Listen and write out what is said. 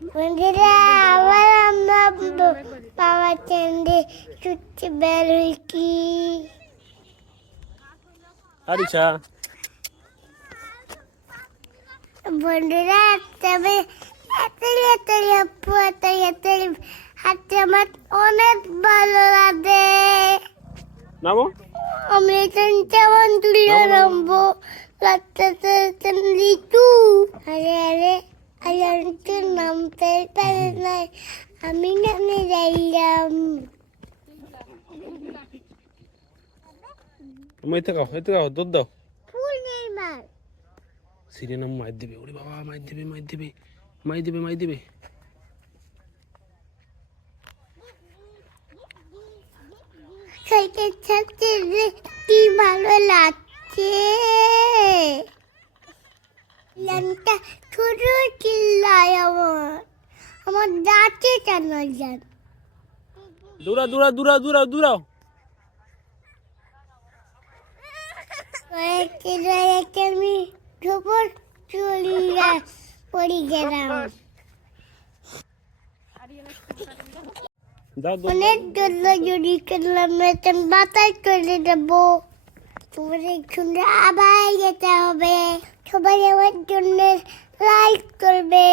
বন্ধুরা আবার আমরা পাওয়া চ্যান্ডে ছুটতে বের হয়েছি। আরিশা বন্ধুরা তবে হাঁটতে আমার অনেক ভালো লাগে। নামো আমি যেমন তুলে নামবো লিচু। আরে নামতে পারে নাই, আমি নামে যাইলাম। এতে খাও দুধ দাও। ফুল নেই মার সিরিয়ান মাইর দিবে, ওরে বাবা মাইর দিবে। সাইকেল চালাতে কি ভালো লাগছে। লানটা ছোট চিল্লায় আমার দাঁতে টানা যান। দূরাও। আমি ঢোপর চলিয়া পড়ে গেলাম। অনেক জন্য যদি করলাম বাতাস করে দেবো। তোমার সুন্দর আবার যেতে হবে। সবাই আমার জন্য লাইক করবে।